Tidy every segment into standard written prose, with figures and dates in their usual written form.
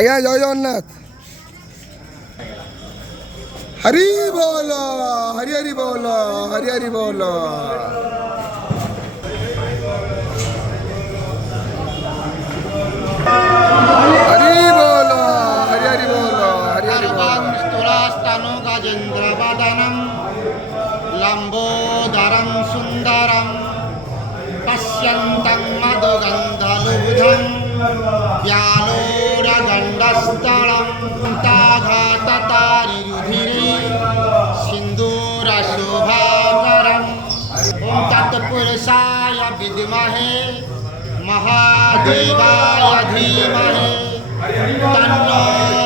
আজ্ঞা জয় জগন্নাথ। হরি বল, হরি হরি বল, হরি হরি বল। হরি বল, হরি হরি বল, হরি হরি বল। স্থূলাস্তানো গজেন্দ্র বদনম লম্বোদরম সুন্দরম পশ্যন্তং মধুগন্ধলুব্ধম ব্যালোরগণ্ডস্থলম তাঘাততারিরুধিরে সিন্দূরশোভাকরম ওম তৎপুরুষায় বিদ্মহে महादेवाय धीमहि तन्नो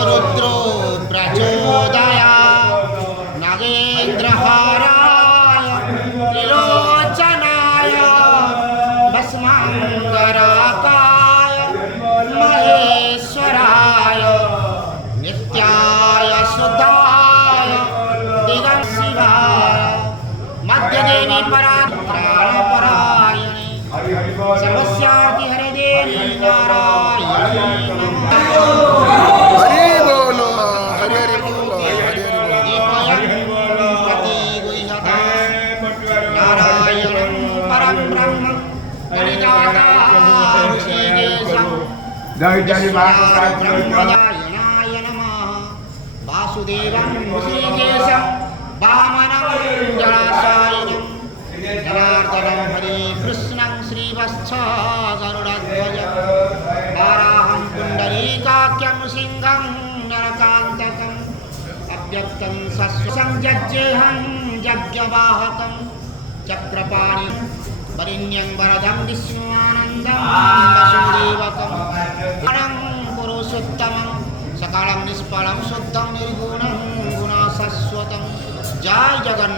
रुद्रो प्रचोदयात् नागेन्द्रहाराय त्रिलोचनाय भस्माङ्गराकाय महेश्वराय नित्याय शुद्धाय दिगंशिवाय मध्यदेवी परात्परायणे सर्वस्याति हरे देवी नारायणी नमः। হরি বল, হরি হরি বল, হরি হরি বল। नारायणं परं ब्रह्म ऋषिकेशं ब्रह्मदायणाय नमः। वासुदेवं ऋषिकेशं वामनं जलाशयनं जनार्दनं हरे कृष्णं श्रीवत्सः गरुडध्वजं वाराहं पुण्डरीकाख्यं सिंहं नरकान्तकम् अव्यक्तं सस्वं जज्जेहं यज्ञवाहकं चक्रपाणि वरिण्यं वरदं विष्णुमानन्दं वसुदेवकं अनं पुरुषोत्तमं सकलं निष्फलं शुद्धं निर्गुणं गुणशाश्वतं। जय जगन्नाथ।